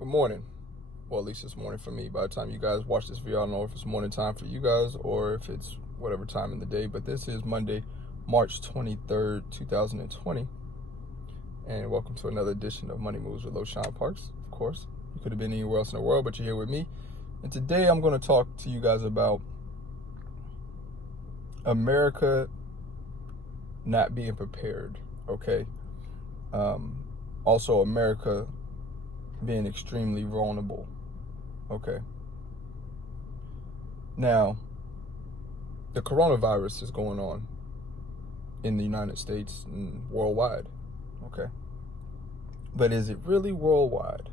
Good morning. Well, at least it's morning for me. By the time you guys watch this video, I don't know if it's morning time for you guys or if it's whatever time in the day, but this is Monday, March 23rd, 2020. And welcome to another edition of Money Moves with LoShawn Parks. Of course, you could have been anywhere else in the world, but you're here with me. And today I'm going to talk to you guys about America not being prepared, okay? Also, America being extremely vulnerable, okay? Now, the coronavirus is going on in the United States and worldwide, okay? But is it really worldwide?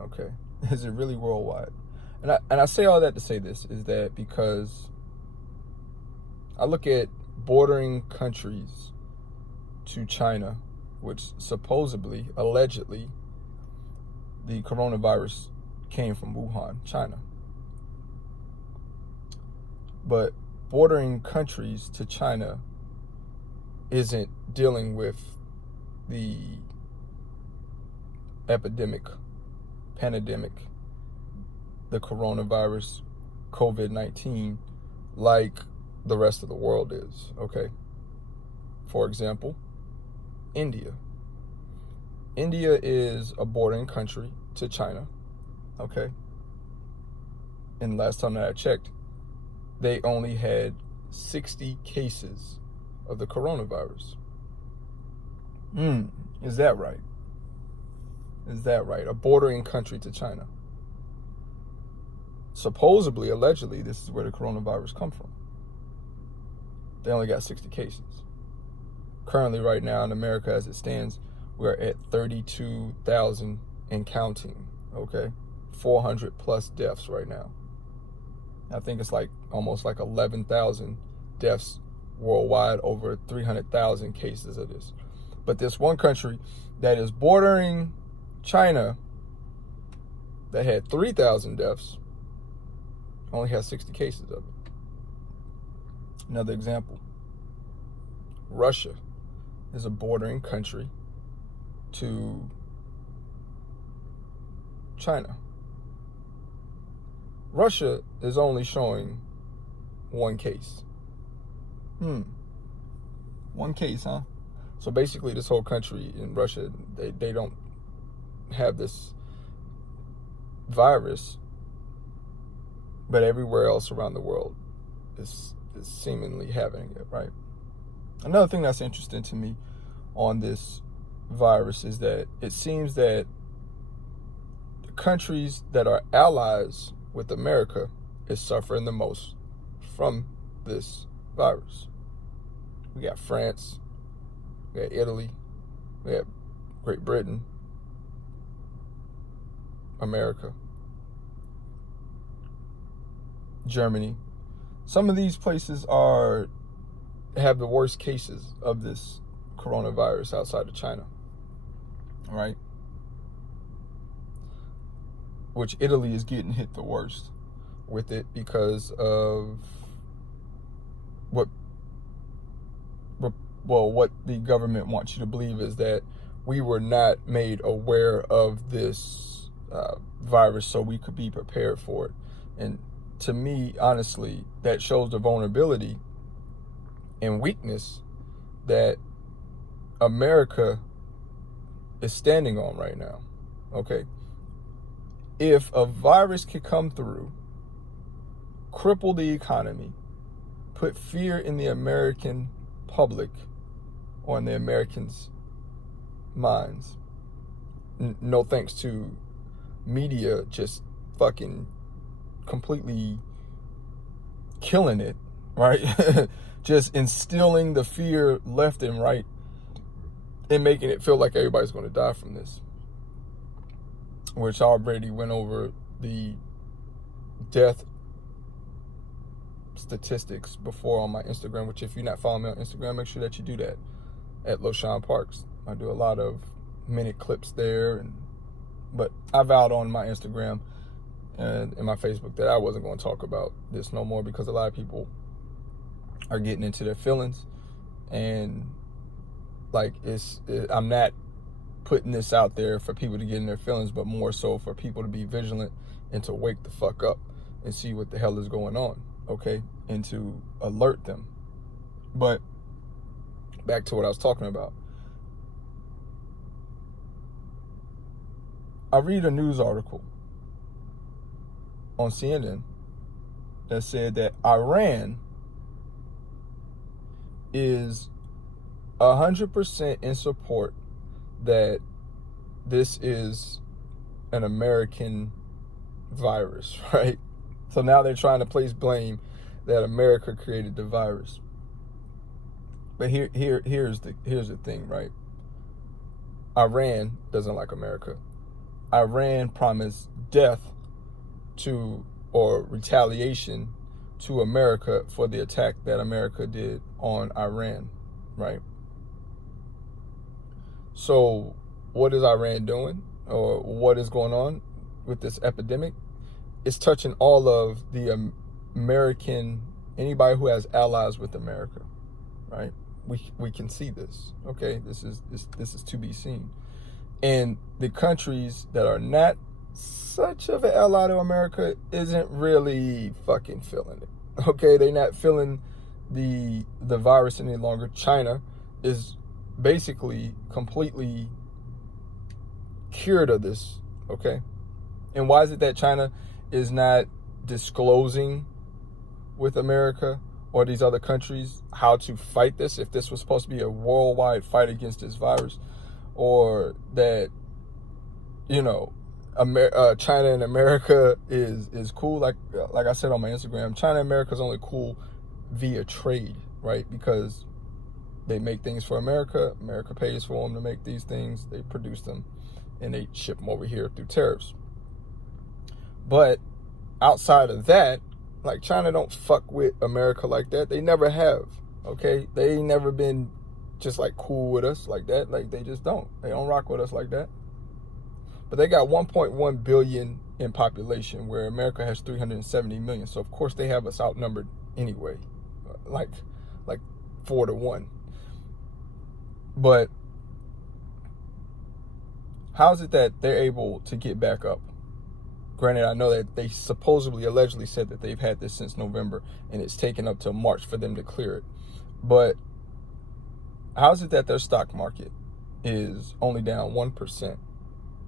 Okay, is it really worldwide? And I say all that to say this, is that because I look at bordering countries to China, which supposedly, allegedly, the coronavirus came from Wuhan, China. But bordering countries to China isn't dealing with the pandemic, the coronavirus, COVID-19, like the rest of the world is, okay? For example, India. India is a bordering country to China, okay? And last time that I checked, they only had 60 cases of the coronavirus. Is that right? Is that right? A bordering country to China. Supposedly, allegedly, this is where the coronavirus come from. They only got 60 cases. Currently, right now in America, as it stands, we're at 32,000 and counting, okay? 400 plus deaths right now. I think it's like almost like 11,000 deaths worldwide, over 300,000 cases of this. But this one country that is bordering China that had 3,000 deaths only has 60 cases of it. Another example, Russia is a bordering country to China. Russia is only showing one case. One case, huh? So basically this whole country in Russia, they don't have this virus, but everywhere else around the world is seemingly having it, right? Another thing that's interesting to me on this virus is that it seems that the countries that are allies with America is suffering the most from this virus. We got France, we got Italy, we got Great Britain, America, Germany. Some of these places have the worst cases of this coronavirus outside of China, right? Which Italy is getting hit the worst with it because of what the government wants you to believe is that we were not made aware of this virus so we could be prepared for it. And to me, honestly, that shows the vulnerability and weakness that America is standing on right now, okay? If a virus could come through, cripple the economy, put fear in the American public or in the Americans' minds, no thanks to media just fucking completely killing it, right? Just instilling the fear left and right and making it feel like everybody's going to die from this. Which I already went over the death statistics before on my Instagram, which if you're not following me on Instagram, make sure that you do that at LoShawn Parks. I do a lot of minute clips there, but I vowed on my Instagram and in my Facebook that I wasn't going to talk about this no more because a lot of people are getting into their feelings and like I'm not putting this out there for people to get in their feelings, but more so for people to be vigilant and to wake the fuck up and see what the hell is going on, okay? And to alert them. But back to what I was talking about. I read a news article on CNN that said that Iran is 100% in support that this is an American virus, right? So now they're trying to place blame that America created the virus. But here's the thing, right? Iran doesn't like America. Iran promised death to, or retaliation to, America for the attack that America did on Iran, right? So what is Iran doing, or what is going on with this epidemic? It's touching all of the American, anybody who has allies with America, right? We can see this, okay? This is to be seen. And the countries that are not such of an ally to America isn't really fucking feeling it, okay? They're not feeling the virus any longer. China is basically completely cured of this, okay? And why is it that China is not disclosing with America or these other countries how to fight this, if this was supposed to be a worldwide fight against this virus? Or that, you know, China and America is cool. Like I said on my Instagram, China and America is only cool via trade, right? Because they make things for America. America pays for them to make these things. They produce them and they ship them over here through tariffs. But outside of that, like, China don't fuck with America like that. They never have, okay? They ain't never been just like cool with us like that. Like, they just don't. They don't rock with us like that. But they got 1.1 billion in population, where America has 370 million. So of course they have us outnumbered anyway, like 4-1. But how is it that they're able to get back up? Granted, I know that they supposedly, allegedly said that they've had this since November, and it's taken up till March for them to clear it. But how is it that their stock market is only down 1%,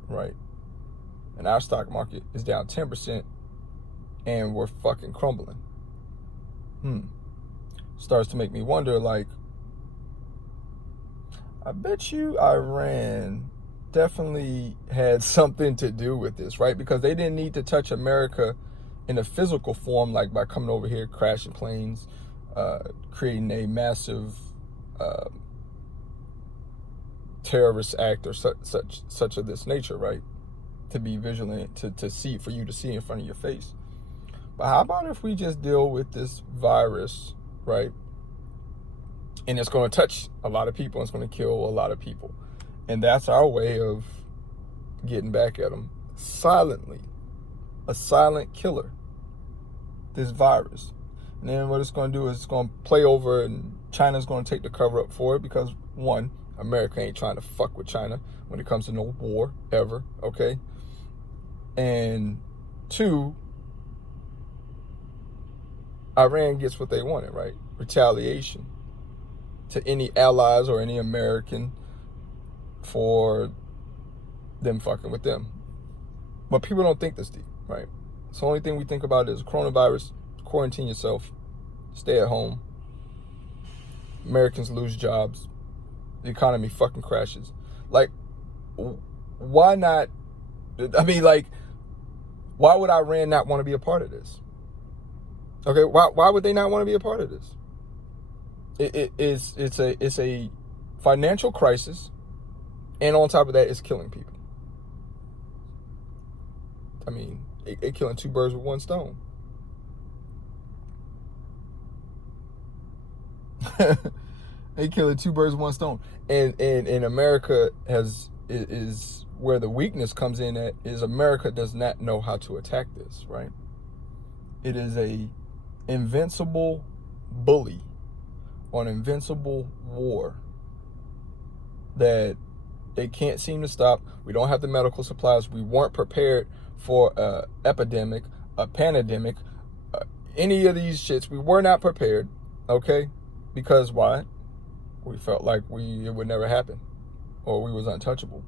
right? And our stock market is down 10%, and we're fucking crumbling? Starts to make me wonder, like, I bet you Iran definitely had something to do with this, right? Because they didn't need to touch America in a physical form, like by coming over here, crashing planes, creating a massive terrorist act or such of this nature, right? To be vigilant, to see, for you to see in front of your face. But how about if we just deal with this virus, right? And it's going to touch a lot of people. It's going to kill a lot of people. And that's our way of getting back at them silently. A silent killer. This virus. And then what it's going to do is it's going to play over, and China's going to take the cover up for it, because one, America ain't trying to fuck with China when it comes to no war ever, okay? And two, Iran gets what they wanted, right? Retaliation to any allies or any American for them fucking with them. But people don't think this deep, right? So the only thing we think about is coronavirus, quarantine yourself, stay at home. Americans lose jobs. The economy fucking crashes. Like, why not? I mean, like, why would Iran not want to be a part of this? Okay, why would they not want to be a part of this? It's a financial crisis, and on top of that, it's killing people. I mean, it killing two birds with one stone. They killing two birds with one stone. And America is where the weakness comes in at, is America does not know how to attack this, right? It is a invincible bully on invincible war that They can't seem to stop. We don't have the medical supplies. We weren't prepared for a epidemic, a pandemic, any of these shits. We were not prepared, okay? Because why? We felt like it would never happen, or we was untouchable.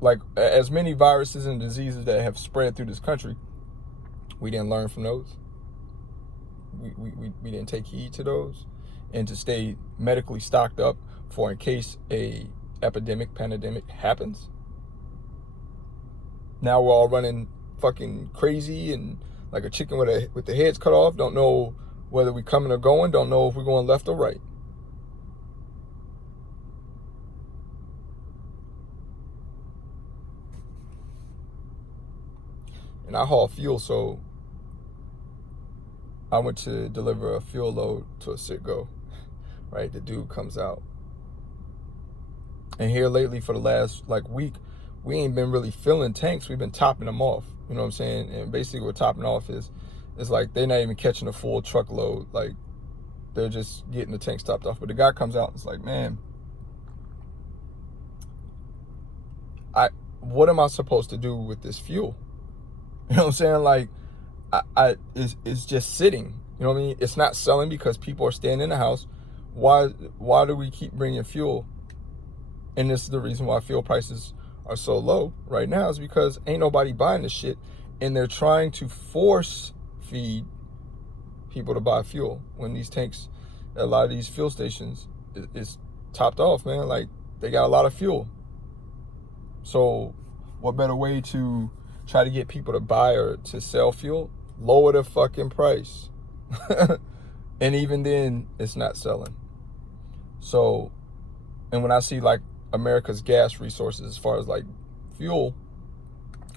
Like, as many viruses and diseases that have spread through this country, we didn't learn from those. We didn't take heed to those, and to stay medically stocked up for in case a epidemic, pandemic happens. Now we're all running fucking crazy and like a chicken with the heads cut off. Don't know whether we coming or going. Don't know if we're going left or right. And I haul fuel, so I went to deliver a fuel load to a Citgo, right? The dude comes out. And here lately for the last like week, we ain't been really filling tanks. We've been topping them off. You know what I'm saying? And basically what topping off is like they're not even catching a full truckload. Like they're just getting the tanks topped off. But the guy comes out and it's like, man, what am I supposed to do with this fuel? You know what I'm saying? Like, it's just sitting. You know what I mean? It's not selling because people are staying in the house. Why do we keep bringing fuel? And this is the reason why fuel prices are so low right now, is because ain't nobody buying this shit, and they're trying to force feed people to buy fuel when these tanks, a lot of these fuel stations is topped off, man. Like, they got a lot of fuel. So what better way to try to get people to buy or to sell fuel? Lower the fucking price. And even then, it's not selling. So, and when I see like America's gas resources, as far as like fuel,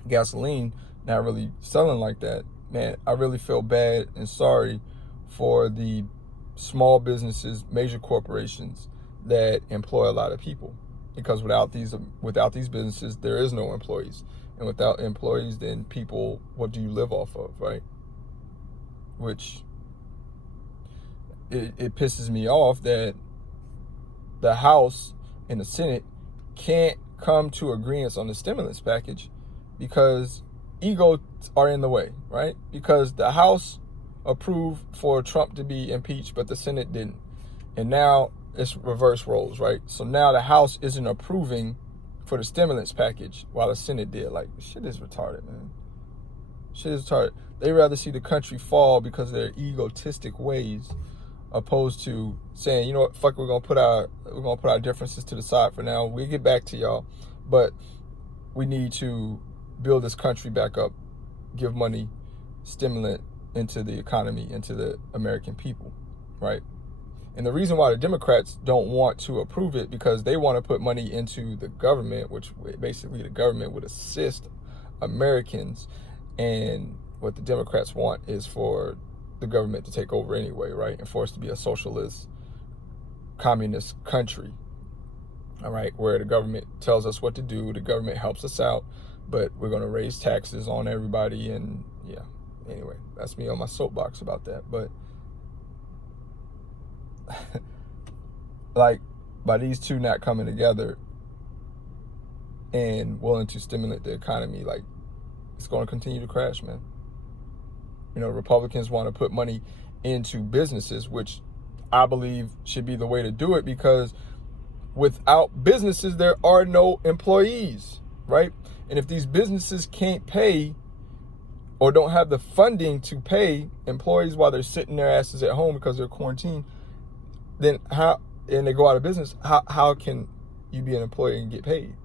gasoline, not really selling like that, man, I really feel bad and sorry for the small businesses, major corporations that employ a lot of people. Because without these businesses, there is no employees. And without employees, then people, what do you live off of, right? Which, it pisses me off that the House and the Senate can't come to agreements on the stimulus package because egos are in the way, right? Because the House approved for Trump to be impeached, but the Senate didn't. And now it's reverse roles, right? So now the House isn't approving for the stimulus package while the Senate did. Like, shit is retarded, man. Shit is retarded. They rather see the country fall because of their egotistic ways, opposed to saying, you know what, fuck, we're gonna put our differences to the side for now. We'll get back to y'all, but we need to build this country back up, give money, stimulant into the economy, into the American people, right? And the reason why the Democrats don't want to approve it, because they want to put money into the government, which basically the government would assist Americans. And what the Democrats want is for the government to take over anyway, right? And for us to be a socialist, communist country, all right, where the government tells us what to do, the government helps us out, but we're going to raise taxes on everybody. And yeah, anyway, that's me on my soapbox about that. But like, by these two not coming together and willing to stimulate the economy, like, it's going to continue to crash, man. You know, Republicans want to put money into businesses, which I believe should be the way to do it, because without businesses, there are no employees, right? And if these businesses can't pay or don't have the funding to pay employees while they're sitting their asses at home because they're quarantined, then how, and they go out of business, how can you be an employee and get paid?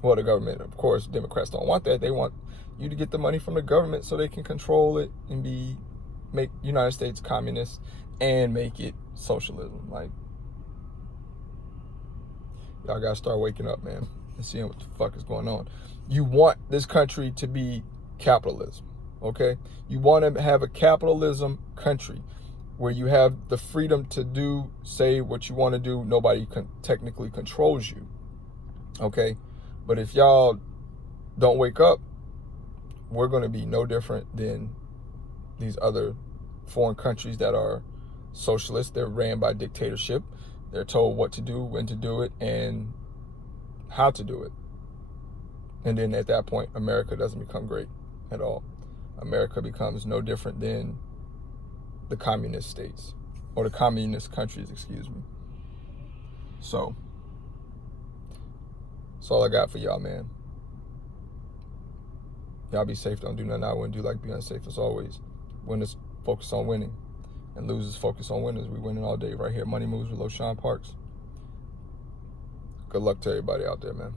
Well, the government, of course, Democrats don't want that. They want you to get the money from the government so they can control it and make United States communist and make it socialism. Like, y'all gotta start waking up, man, and seeing what the fuck is going on. You want this country to be capitalism, okay? You want to have a capitalism country where you have the freedom to say what you want to do. Nobody technically controls you, okay? But if y'all don't wake up, we're going to be no different than these other foreign countries that are socialist. They're ran by dictatorship. They're told what to do, when to do it, and how to do it. And then at that point, America doesn't become great at all. America becomes no different than the communist states, or the communist countries, excuse me. So, that's all I got for y'all, man. Y'all be safe. Don't do nothing I wouldn't do, like be unsafe as always. Winners focus on winning, and losers focus on winners. We winning all day right here. Money Moves with LoShawn Parks. Good luck to everybody out there, man.